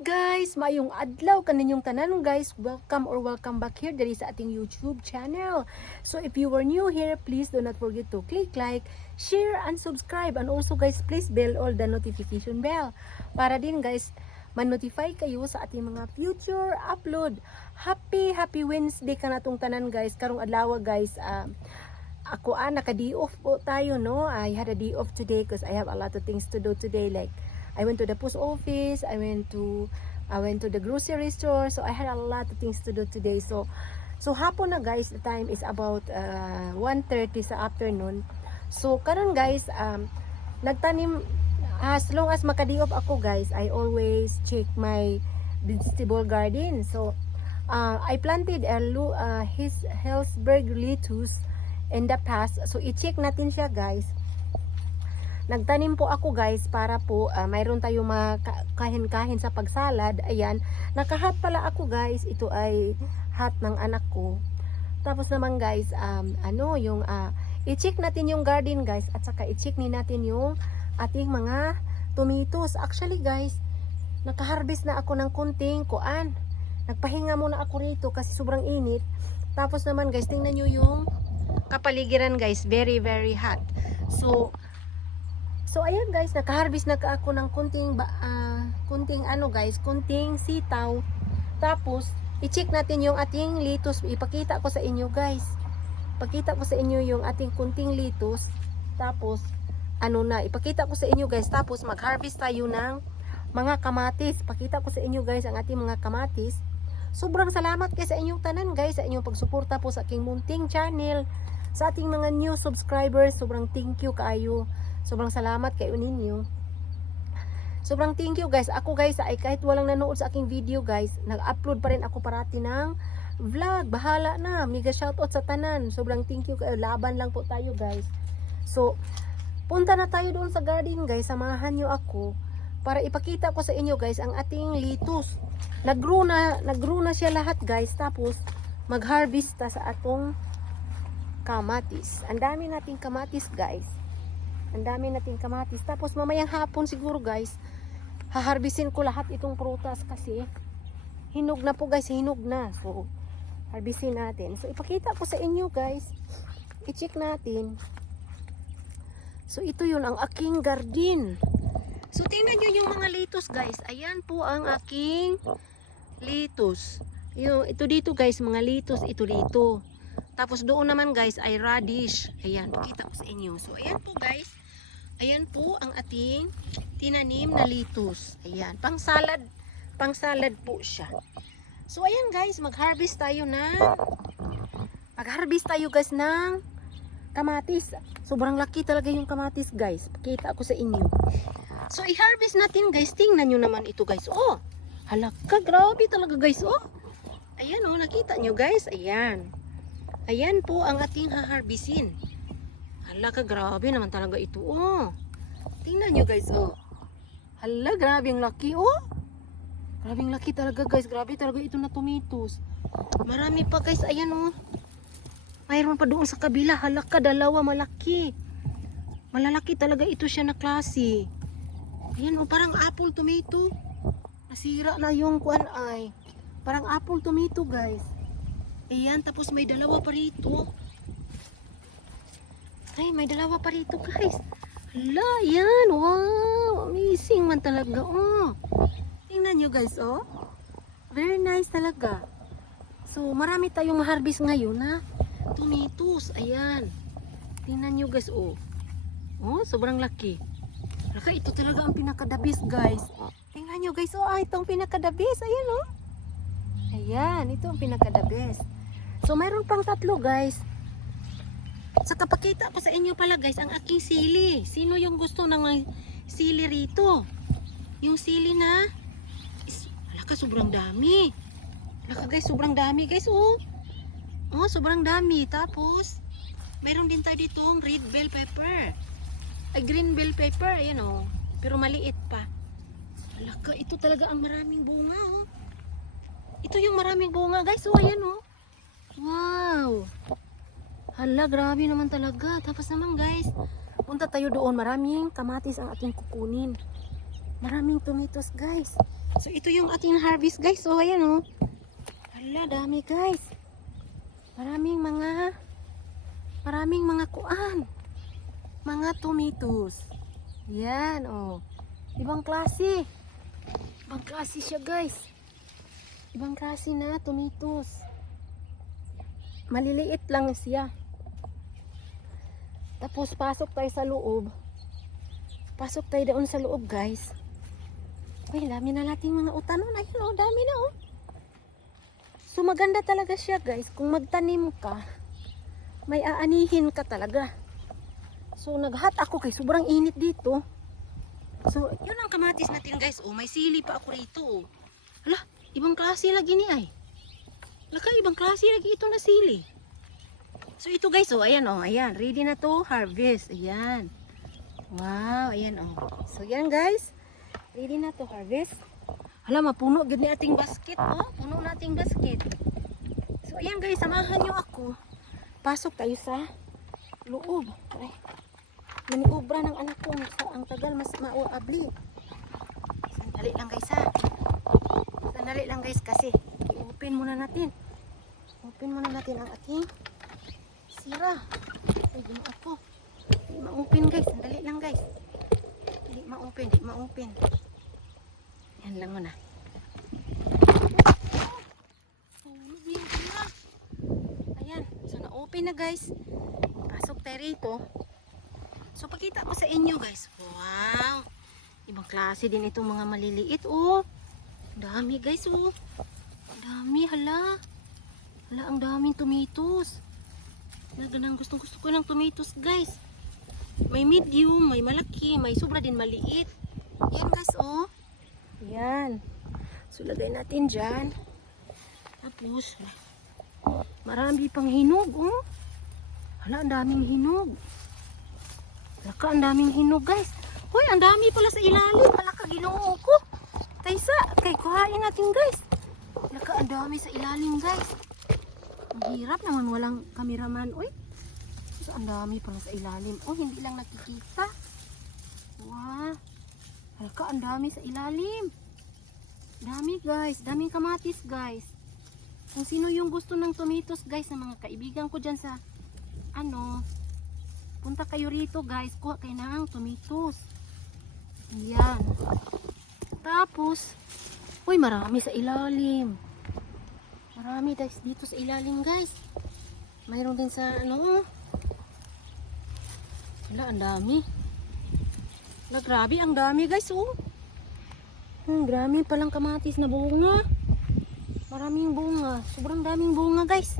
Guys, maayong adlaw kaninyong tanan guys. Welcome back here diri sa ating YouTube channel. So if you are new here, please do not forget to click like, share and subscribe, and also guys, please bell all the notification bell para din guys man-notify kayo sa ating mga future upload. Happy Wednesday ka natong tanan guys. Karong adlaw guys, ako naka-day off po tayo, no? I had a day off today because I have a lot of things to do today, like I went to the post office, I went to the grocery store, so I had a lot of things to do today. So hapon na guys, the time is about 1:30 sa afternoon. So karon guys, nagtanim, as long as maka-day off ako guys, I always check my vegetable garden. So I planted his Hellsberg lettuce in the past. So i-check natin siya guys. Nagtanim po ako guys para po mayroon tayong mga kahin-kahin sa pagsalad. Ayan, nakahat pala ako guys. Ito ay hat ng anak ko. Tapos naman guys, i-check natin yung garden guys, at saka i-check din natin yung ating mga tomatoes. Actually guys, nakaharvest na ako ng kunting kuan. Nagpahinga muna ako rito kasi sobrang init. Tapos naman guys, tingnan nyo yung kapaligiran guys, very hot. So ayan guys, nakaharvest na ako ng kunting sitaw. Tapos i-check natin yung ating lettuce. Ipakita ko sa inyo guys. Pakita ko sa inyo yung ating kunting lettuce. Tapos ipakita ko sa inyo guys. Tapos mag-harvest tayo ng mga kamatis. Pakita ko sa inyo guys ang ating mga kamatis. Sobrang salamat guys sa inyong tanan guys, sa inyong pagsuporta po sa aking munting channel. Sa ating mga new subscribers, sobrang thank you kaayo. Sobrang salamat kayo ninyo. Sobrang thank you guys. Ako guys, ay kahit walang nanood sa aking video guys, nag-upload pa rin ako parati ng vlog. Bahala na. Mega shoutout sa tanan. Sobrang thank you. Laban lang po tayo guys. So, punta na tayo doon sa garden guys. Samahan nyo ako para ipakita ko sa inyo guys ang ating lettuce. Nag-grow na siya lahat guys. Tapos, mag-harvest ta sa atong kamatis. Ang dami nating kamatis guys. Ang dami nating kamatis. Tapos mamayang hapon siguro guys, haharbisin ko lahat itong prutas kasi hinog na po guys, hinog na. So, harbisin natin. So, ipakita ko sa inyo guys. I-check natin. So, ito yun ang aking garden. So, tingnan nyo yung mga lettuce guys. Ayan po ang aking lettuce. Ito dito guys, mga lettuce. Ito dito. Tapos doon naman guys ay radish. Ayan, pakita ko sa inyo. So, ayan po guys. Ayan po ang ating tinanim na lettuce. Ayan, pang salad po siya. So ayan guys, mag-harvest tayo guys ng kamatis. Sobrang laki talaga yung kamatis guys. Pakita ko sa inyo. So i-harvest natin guys. Tingnan nyo naman ito guys. Oh, halaka, grabe talaga guys. Oh, ayan oh, nakita nyo guys. Ayan. Ayan po ang ating haharbisin. Hala ka, grabe naman talaga ito. Oh. Tingnan nyo guys. Oh. Hala, grabe ang laki. Oh. Grabe ang laki talaga guys. Grabe talaga ito na tomatoes. Marami pa guys. Ayan oh. Mayroon pa doon sa kabila. Hala ka, dalawa malaki. Malalaki talaga ito siya na klase. Ayan oh, parang apple tomato. Nasira na yung kuan ay. Parang apple tomato guys. Ayan, tapos may dalawa pa rito. Ay, may dalawa pa rito guys. Hala, yan. Wow, amazing man talaga. Oh, tingnan nyo guys. Oh, very nice talaga. So, marami tayong ma-harvest ngayon na tomatoes. Ayan. Tingnan nyo guys. Oh, oh, sobrang laki. Laka, ito talaga ang pinaka-the-best guys. Tingnan nyo guys. Oh, itong pinaka-the-best. Ayan oh. Ayan, ito ang pinaka-the-best. So, mayroon pang tatlo guys. Saka pakita ko sa inyo pala guys ang aking sili. Sino yung gusto ng sili rito? Yung sili na alaka, sobrang dami. Alaka guys, sobrang dami guys. Oh, sobrang dami. Tapos meron din tayo ditong red bell pepper. Ay, green bell pepper. Ayan oh, pero maliit pa. Alaka, ito talaga ang maraming bunga oh. Ito yung maraming bunga guys. Oh, ayan oh. Wow. Hala, grabe naman talaga. Tapos naman guys, punta tayo doon. Maraming kamatis ang ating kukunin. Maraming tomatoes guys. So ito yung ating harvest guys. So ayan oh. Hala, dami guys. Maraming mga kuan. Mga tomatoes. Yan oh. Ibang klase. Ibang klase siya guys. Ibang klase na tomatoes. Maliliit lang siya. Tapos pasok tayo sa loob. Pasok tayo doon sa loob guys. Uy, dami na nating mga utanon. Ayun oh, dami na oh. So maganda talaga siya guys. Kung magtanim ka, may aanihin ka talaga. So naghat ako kay sobrang init dito. So yun ang kamatis natin guys. Oh, may sili pa ako rito oh. Hala, ibang klase lagi ni ay. Laka, ibang klase lagi ito na sili. So ito guys oh, ayan oh, ayan. Ready na to harvest. Ayan. Wow, ayan oh. So yan guys. Ready na to harvest. Hala, mapuno gid ni ating basket oh. Puno nating basket. So ayan guys, samahan niyo ako. Pasok tayo sa loob. Ay, maniobra ng anak ko. Ang tagal mas mauabli. Sandali lang guys ha. Sandali lang guys kasi i-open muna natin. Open muna natin ang ating sira. Ay, di ako. Di ma-open guys. Sandali lang guys. Di ma-open, di ma-open. Yan lang muna. Ayan. So na-open na guys. Pasok tayo rito. So pakita ko sa inyo guys. Wow. Ibang klase din itong mga maliliit oh. Dami guys oh. Dami hala. Hala, ang daming tomatoes. Ganang gustong gusto ko ng tomatoes guys. May medium, may malaki, may sobra din maliit. Yan guys oh. Yan. So lagay natin dyan. Tapos marami pang hinog oh. Hala, ang daming hinog. Laka, ang daming hinog guys. Hoy, ang dami pala sa ilalim. Hala ka, ginoo ko. Taysa, kay kuhain natin guys. Laka, ang dami sa ilalim guys. Ang hirap naman, walang kameraman. Uy, so, ang dami pala sa ilalim. Oh, hindi lang nakikita. Wow. Halika, ang dami sa ilalim. Dami guys. Daming kamatis guys. Kung sino yung gusto ng tomatoes guys, ng mga kaibigan ko dyan sa punta kayo rito guys. Kuha kayo ng tomatoes. Yan. Tapos, uy, marami sa ilalim. Marami guys dito sa ilalim guys. Mayroon din sa wala, ang dami. Wala, grabe, ang dami guys oh. Grabe palang kamatis na bunga. Maraming bunga. Sobrang daming bunga guys.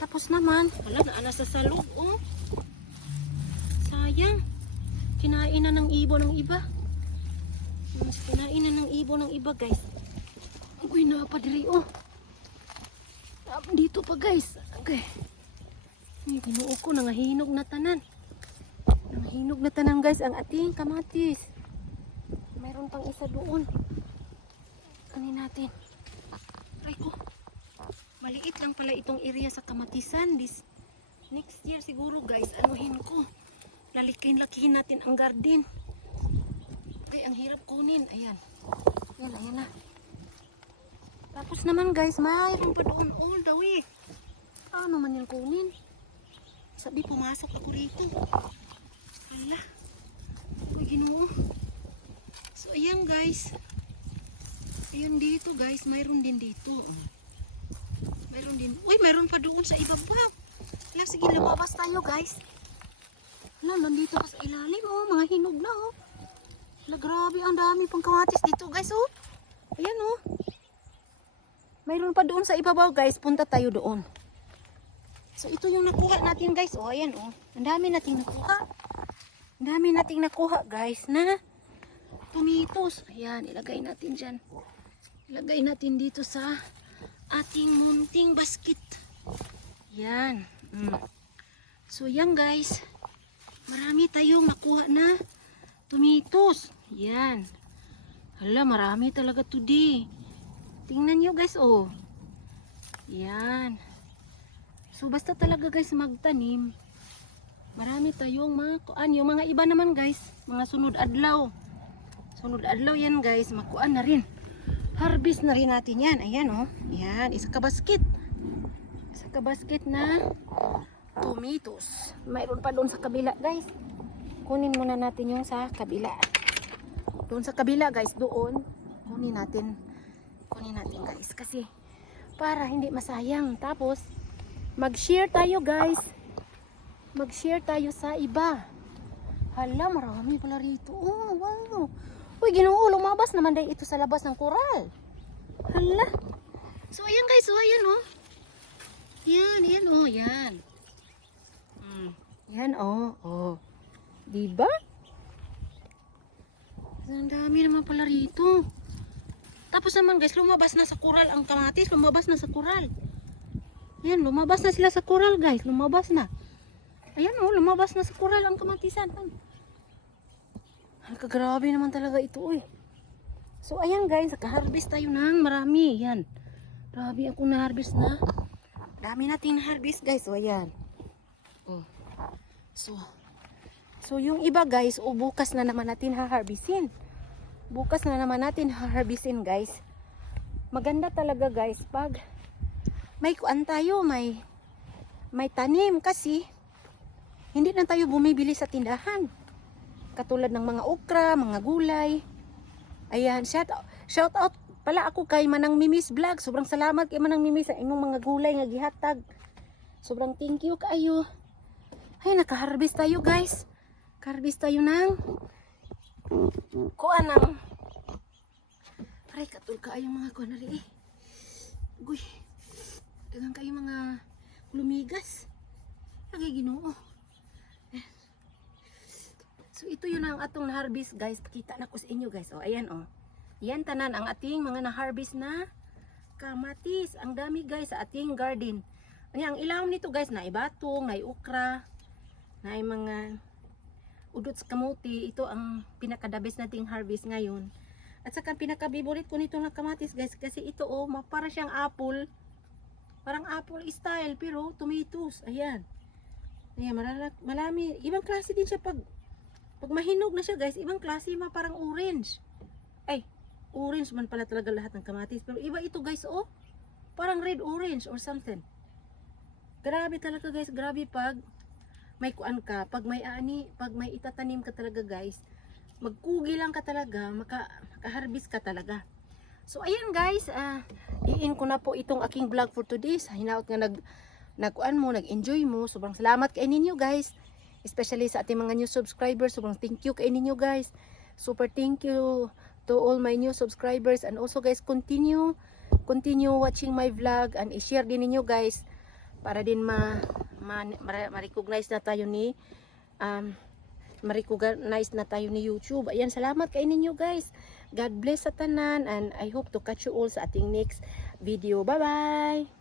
Tapos naman, wala, naana sa salog oh. Sayang. Kinain na ng ibon ng iba. Kinain na ng ibon ng iba guys. Uy, napadiri oh. Dito pa guys. Okay. Ginuo ko, nangahinog na tanan. Nangahinog na tanan guys ang ating kamatis. Mayroon pang isa doon. Kanin natin. Try ko. Maliit lang pala itong area sa kamatisan. Next year siguro guys, anuhin ko. Lalikin-lakihin natin ang garden. Okay, ang hirap kunin. Ayan. Ayan, ayan na. Tapos naman guys, mayroon pa doon all the way. Ano man yung kunin? Sabi, pumasok ako rito. Hala. Uy, ginoo. So, ayan guys. Ayun dito guys, mayroon din dito. Mayroon din. Uy, mayroon pa doon sa ibabaw. Hala, sige, lumabas tayo guys. Hala, nandito pa sa ilalim oh, mga hinog na oh. Hala, grabe, ang dami pang kamatis dito guys oh. Ayan oh. Mayroon pa doon sa ibabaw guys, punta tayo doon. So ito yung nakuha natin guys. Oh, ayan oh. Ang dami nating nakuha. Ang dami nating nakuha guys na tomatoes. Ayan, ilagay natin dyan. Ilagay natin dito sa ating munting basket. Yan. So yan guys. Marami tayong nakuha na tomatoes. Yan. Hala, marami talaga today. Tingnan nyo guys oh. Yan. So basta talaga guys magtanim. Marami tayong mga kuan. Yung mga iba naman guys, mga sunod adlaw. Sunod adlaw yan guys, makuan na rin. Harvest na rin natin yan. Ayan oh. Yan, isa ka basket. Isa ka basket na tomatoes. Mayroon pa doon sa kabila guys. Kunin muna natin yung sa kabila. Doon sa kabila guys, doon. Kunin natin guys. Kasi para hindi masayang. Tapos, mag-share tayo guys. Mag-share tayo sa iba. Hala, marami pala rito. Oh, wow. Uy, Ginoo, lumabas naman dahil ito sa labas ng koral. Hala. So, ayan guys. So, ayan oh. Yan oh, yan. Yan oh, oh. Diba? Ang dami naman pala rito. Tapos naman guys, lumabas na sa koral ang kamatis. Lumabas na sa koral. Yan, lumabas na sila sa koral guys. Lumabas na. Ayan oh, lumabas na sa koral ang kamatisan. Grabe naman talaga ito eh. So ayan guys, naka-harvest tayo ng marami. Yan. Grabe ako na-harvest na. Dami nating na-harvest guys. So ayan. So yung iba guys, bukas na naman natin ha-harvestin. Bukas na naman natin ha-harvestin guys. Maganda talaga guys pag may kuan tayo, may tanim kasi hindi na tayo bumibili sa tindahan. Katulad ng mga okra, mga gulay. Ayan, shout out pala ako kay Manang Mimis Vlog. Sobrang salamat kay Manang Mimis sa inyong mga gulay nga gihatag. Sobrang thank you kayo. Ay, naka-harvest tayo guys. Harvest tayo ng kuan ng aray, katul ka yung mga kuan rin eh. Uy, dagang kayo mga lumigas. Lagi Ginoo. So ito yun ang atong na-harvest guys. Pakita na ko sa inyo guys. O ayan o. Yan tanan ang ating mga na-harvest na kamatis. Ang dami guys sa ating garden. Ayan, ang ilawom nito guys na ibatong, na ukra, na mga udot sa kamuti. Ito ang pinakadabes nating harvest ngayon. At saka pinakabiborit ko nito na kamatis guys. Kasi ito o, para siyang apple. Parang apple style pero tomatoes. Ayan. Ayan, marami. Ibang klase din siya pag mahinog na siya guys, ibang klase parang orange. Ay, orange man pala talaga lahat ng kamatis. Pero iba ito guys, oh. Parang red orange or something. Grabe talaga guys, grabe pag may kuan ka, pag may itatanim ka talaga guys. Magkugi lang ka talaga, maka-harvest ka talaga. So ayan guys, iin ko na po itong aking vlog for today. Sa hinaut nga nag-enjoy mo. Sobrang salamat kay ninyo guys. Especially sa ating mga new subscribers. Sobrang thank you kay ninyo guys. Super thank you to all my new subscribers. And also guys, continue watching my vlog. And i-share din ninyo guys. Para din ma-recognize na tayo ni YouTube. Ayan, salamat kay ninyo guys. God bless sa tanan. And I hope to catch you all sa ating next video. Bye bye!